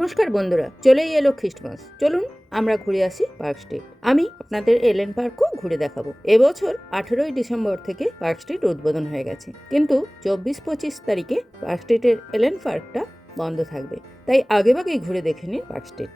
নমস্কার বন্ধুরা, চলেই এলো খ্রিস্টমাস। চলুন আমরা ঘুরে আসি পার্ক স্ট্রিট। আমি আপনাদের এলেন পার্কও ঘুরে দেখাবো। এবছর 18ই ডিসেম্বর থেকে পার্ক স্ট্রিট উদ্বোধন হয়ে গেছে, কিন্তু 24-25 তারিখে পার্ক স্ট্রিটের এলেন পার্কটা বন্ধ থাকবে, তাই আগেভাগেই ঘুরে দেখে নিন পার্ক স্ট্রিট।